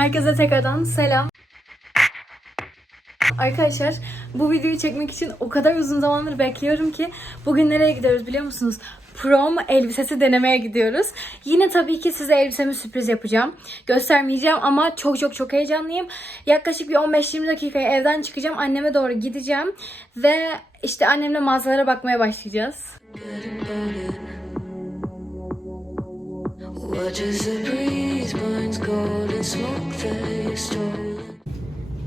Herkese tekrardan selam. Arkadaşlar bu videoyu çekmek için o kadar uzun zamandır bekliyorum ki bugün nereye gidiyoruz biliyor musunuz? Prom elbisesi denemeye gidiyoruz. Yine tabii ki size elbisemi sürpriz yapacağım. Göstermeyeceğim ama çok çok çok heyecanlıyım. Yaklaşık bir 15-20 dakikaya evden çıkacağım. Anneme doğru gideceğim. Ve işte annemle mağazalara bakmaya başlayacağız.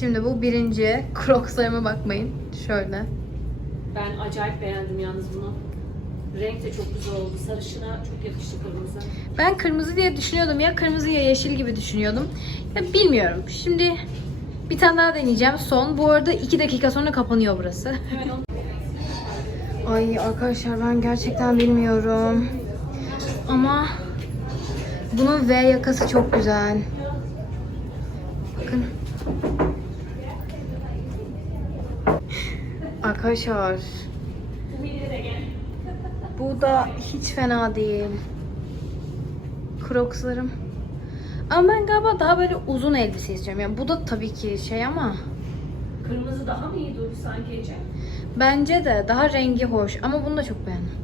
Şimdi bu birinci. Crocslarıma bakmayın. Şöyle. Ben acayip beğendim yalnız bunu. Renk de çok güzel oldu. Sarışına çok yakıştı kırmızı. Ben kırmızı diye düşünüyordum. Ya kırmızı ya yeşil gibi düşünüyordum. Ya bilmiyorum. Şimdi bir tane daha deneyeceğim. Son. Bu arada 2 dakika sonra kapanıyor burası. Ay arkadaşlar ben gerçekten bilmiyorum. Ama bunun V yakası çok güzel. Bakın. Arkadaşlar. Bu da hiç fena değil. Crocs'larım. Ama ben galiba daha böyle uzun elbise istiyorum. Yani bu da tabii ki şey ama kırmızı daha mı iyi durdu sanki Ece? bence de daha rengi hoş. Ama bunu da çok beğendim.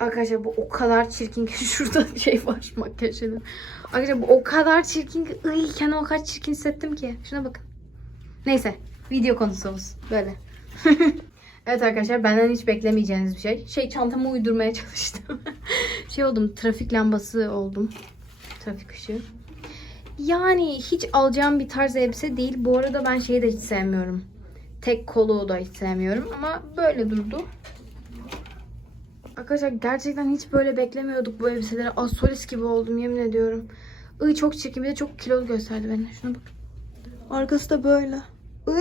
Arkadaşlar bu o kadar çirkin ki şurada şey var makyaj şeyleri. Arkadaşlar bu o kadar çirkin ki ıy, kendimi o kadar çirkin hissettim ki. Şuna bakın. Neyse video konusumuz böyle. evet arkadaşlar benden hiç beklemeyeceğiniz bir şey. Şey çantamı uydurmaya çalıştım. şey oldum trafik lambası oldum. Trafik ışığı. Yani hiç alacağım bir tarz elbise değil. Bu arada ben şeyi de hiç sevmiyorum. Tek kolu da hiç sevmiyorum ama böyle durdu. Arkadaşlar gerçekten hiç böyle beklemiyorduk bu elbiseleri. Asolis gibi oldum yemin ediyorum. Iy çok çirkin bir de çok kilolu gösterdi beni. Şuna bak. Arkası da böyle.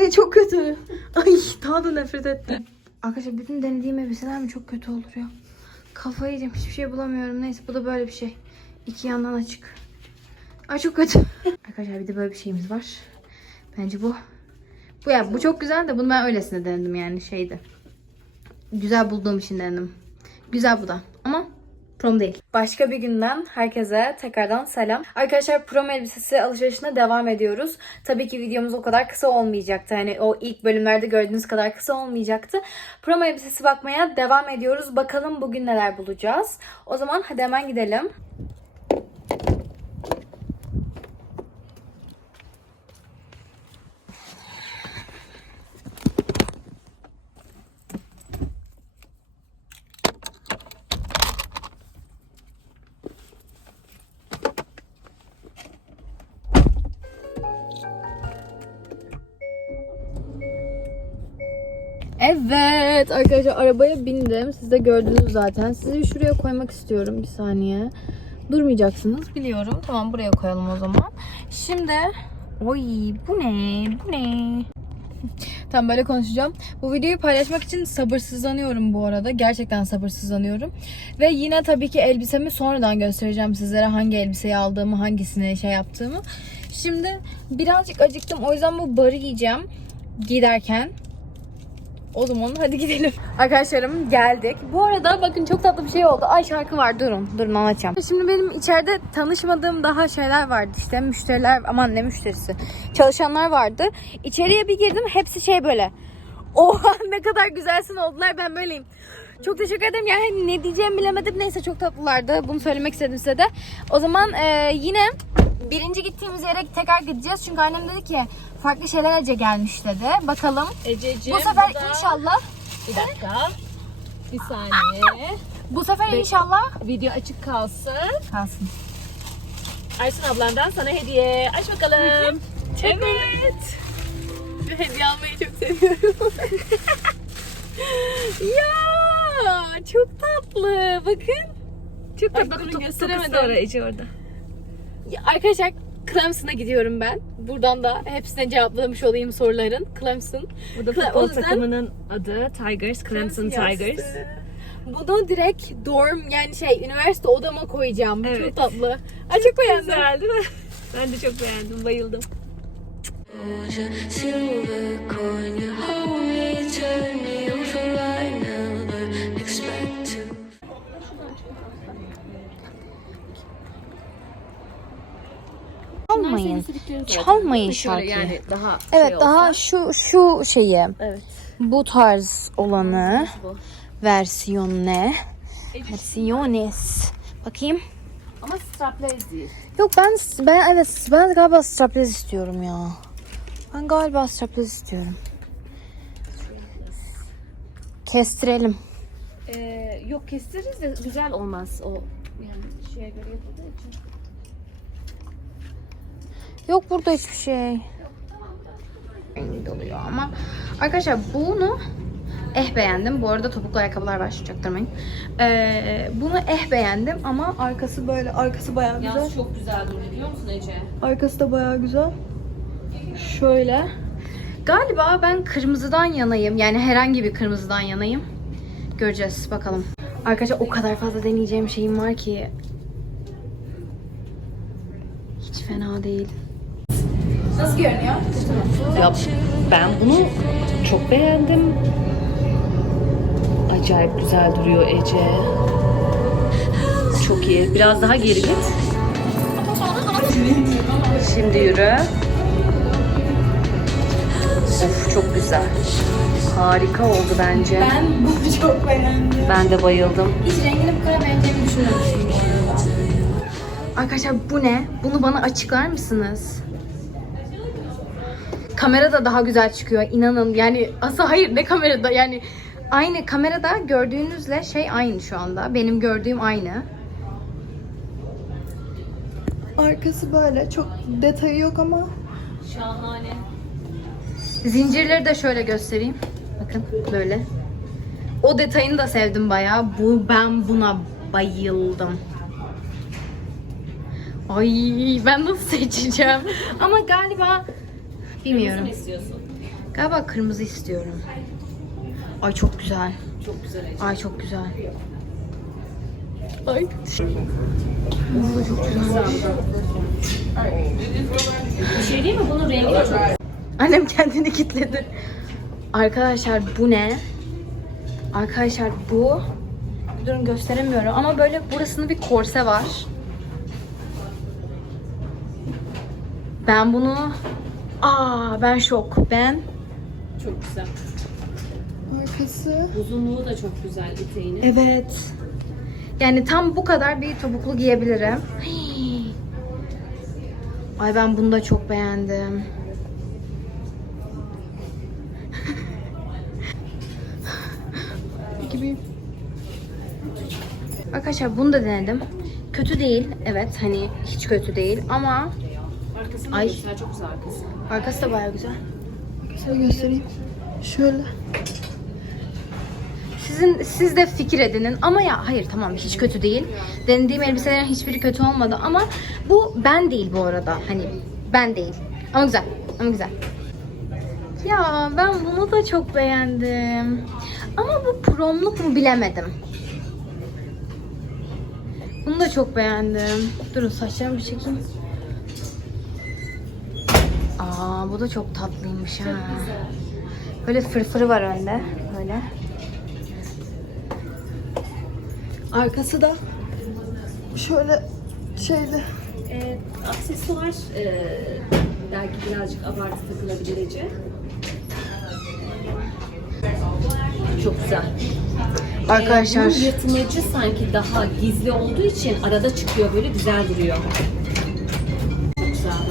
Iy çok kötü. Ay daha da nefret ettim. Arkadaşlar bütün denediğim elbiseler mi çok kötü olur ya. Kafayı yiyeceğim hiçbir şey bulamıyorum. Neyse bu da böyle bir şey. İki yandan açık. Ay çok kötü. Arkadaşlar bir de böyle bir şeyimiz var. Bence bu. Bu ya bu çok güzel de bunu ben öylesine denedim yani şeydi. Güzel bulduğum için denedim. Güzel bu da ama prom değil. Başka bir günden herkese tekrardan selam. Arkadaşlar prom elbisesi alışverişine devam ediyoruz. Tabii ki videomuz o kadar kısa olmayacaktı. Hani o ilk bölümlerde gördüğünüz kadar kısa olmayacaktı. Prom elbisesi bakmaya devam ediyoruz. Bakalım bugün neler bulacağız. O zaman hadi hemen gidelim. Evet arkadaşlar arabaya bindim. Siz de gördünüz zaten. Sizi şuraya koymak istiyorum bir saniye. Durmayacaksınız biliyorum. Tamam buraya koyalım o zaman. Şimdi oy bu ne? Bu ne? Tam böyle konuşacağım. Bu videoyu paylaşmak için sabırsızlanıyorum bu arada. Gerçekten sabırsızlanıyorum. Ve yine tabii ki elbisemi sonradan göstereceğim sizlere. Hangi elbiseyi aldığımı, hangisini şey yaptığımı. Şimdi birazcık acıktım. O yüzden bu barı yiyeceğim giderken. O zaman hadi gidelim. Arkadaşlarım geldik. Bu arada bakın çok tatlı bir şey oldu. Ay şarkı var durun. Durun anlatacağım. Şimdi benim içeride tanışmadığım daha şeyler vardı. İşte müşteriler aman ne müşterisi. Çalışanlar vardı. İçeriye bir girdim. Hepsi şey böyle. Oha ne kadar güzelsin oldular. Ben böyleyim. Çok teşekkür ederim. Yani ne diyeceğimi bilemedim. Neyse çok tatlılardı. Bunu söylemek istedim size de. O zaman e, yine birinci gittiğimiz yere tekrar gideceğiz. Çünkü annem dedi ki farklı şeyler Ece gelmiş dedi. Bakalım. Ececiğim Bu sefer da- inşallah Bir dakika. Bir saniye. bu sefer inşallah Video açık kalsın. kalsın. Aysun ablandan sana hediye. Aç bakalım. Evet. Ben hediye almayı çok seviyorum. ya çok tatlı. Bakın. Çok Bak tatlı. bakın Çok- gösteremedi çok oraya Ece orada. Ya arkadaşlar Clemson'a gidiyorum ben. Buradan da hepsine cevaplamış olayım soruların. Clemson. Bu da Cle- futbol yüzden- takımının adı Tigers, Clemson Tigers. Bunu direkt dorm yani şey üniversite odama koyacağım. Çok Evet. tatlı. Ay çok beğendim. Güzel değil mi? Ben de çok beğendim, bayıldım. Hold your silver coin, you hold me, turn Çalmayın. Şarkıyı. Yani daha Evet şey daha olsa. şu şu şeyi Evet. bu tarz olanı Bu. versiyon ne? Versiones. Bakayım. Ama strapless değil. Yok ben ben evet ben galiba strapless istiyorum ya. Ben galiba strapless istiyorum. Kestirelim. Ee, yok kestiririz de güzel olmaz o. Yani şeye göre yapıldığı için. Yok burada hiçbir şey. Rengi doluyor ama. Arkadaşlar bunu eh beğendim. Bu arada topuklu ayakkabılar var çaktırmayın. Ee, bunu eh beğendim ama arkası böyle arkası bayağı güzel. Yalnız çok güzel durdu biliyor musun Ece? Arkası da bayağı güzel. Şöyle. Galiba ben kırmızıdan yanayım. Yani herhangi bir kırmızıdan yanayım. Göreceğiz bakalım. Arkadaşlar o kadar fazla deneyeceğim şeyim var ki. Hiç fena değil. Nasıl görünüyor? Ya ben bunu çok beğendim. Acayip güzel duruyor Ece. Çok iyi. Biraz daha geri git. Şimdi yürü. Of çok güzel. Harika oldu bence. Ben bunu çok beğendim. Ben de bayıldım. Hiç rengini bu kadar beğeneceğimi düşünmemiştim. Arkadaşlar bu ne? Bunu bana açıklar mısınız? Kamerada daha güzel çıkıyor inanın. Yani aslında hayır ne kamerada yani aynı kamerada gördüğünüzle şey aynı şu anda. Benim gördüğüm aynı. Arkası böyle çok detayı yok ama Şahane. Zincirleri de şöyle göstereyim. Bakın böyle. O detayını da sevdim bayağı. Bu ben buna bayıldım. Ay ben nasıl seçeceğim? Ama galiba bilmiyorum. Ne istiyorsun? Galiba kırmızı istiyorum. Ay çok güzel. Çok güzel. Ay çok güzel. Ay. Bir şey değil mi? Bunun rengi de çok Annem kendini kilitledi. Arkadaşlar bu ne? Arkadaşlar bu Durun gösteremiyorum ama böyle burasında bir korse var. Ben bunu Aa ben şok. Ben çok güzel. arkası Uzunluğu da çok güzel eteğinin. Evet. Yani tam bu kadar bir topuklu giyebilirim. Hii. Ay ben bunu da çok beğendim. gibi. Arkadaşlar bunu da denedim. Kötü değil. Evet hani hiç kötü değil ama Arkasını Ay. Güzel, çok güzel arkası. arkası da baya güzel. şöyle göstereyim. Şöyle. Sizin siz de fikir edinin ama ya hayır tamam hiç kötü değil. Denediğim elbiselerin hiçbiri kötü olmadı ama bu ben değil bu arada. Hani ben değil. Ama güzel. Ama güzel. Ya ben bunu da çok beğendim. Ama bu promluk mu bilemedim. Bunu da çok beğendim. Durun saçlarımı bir çekeyim. Aa bu da çok tatlıymış ha. Böyle fırfırı var önde. Böyle. Arkası da şöyle şeyli. Ee, aksesuar e, belki birazcık abartı takılabilir Ece. Çok güzel. Arkadaşlar. Ee, bunun yırtmacı sanki daha gizli olduğu için arada çıkıyor böyle güzel duruyor.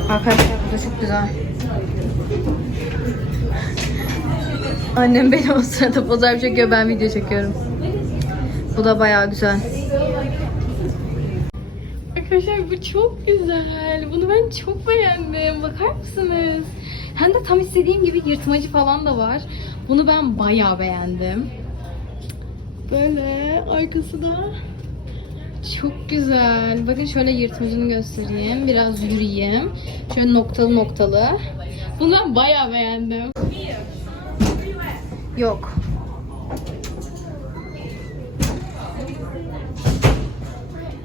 Arkadaşlar bu çok güzel. Annem beni o sırada fotoğraf çekiyor ben video çekiyorum. Bu da bayağı güzel. Arkadaşlar bu çok güzel. Bunu ben çok beğendim. Bakar mısınız? Hem de tam istediğim gibi yırtmacı falan da var. Bunu ben bayağı beğendim. Böyle arkası da Çok güzel. Bakın şöyle yırtmacını göstereyim. Biraz yürüyeyim. Şöyle noktalı noktalı. Bunu ben bayağı beğendim. Yok.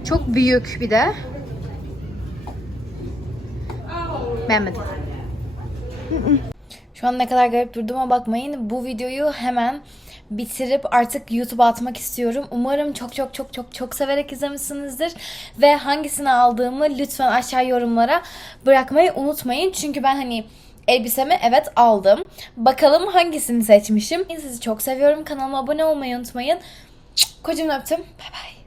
Çok büyük bir de. Beğenmedim. Şu an ne kadar garip durduğuma bakmayın. Bu videoyu hemen bitirip artık YouTube'a atmak istiyorum. Umarım çok çok çok çok çok severek izlemişsinizdir. Ve hangisini aldığımı lütfen aşağı yorumlara bırakmayı unutmayın. Çünkü ben hani elbisemi evet aldım. Bakalım hangisini seçmişim. Sizi çok seviyorum. Kanalıma abone olmayı unutmayın. Kocaman öptüm. Bay bay.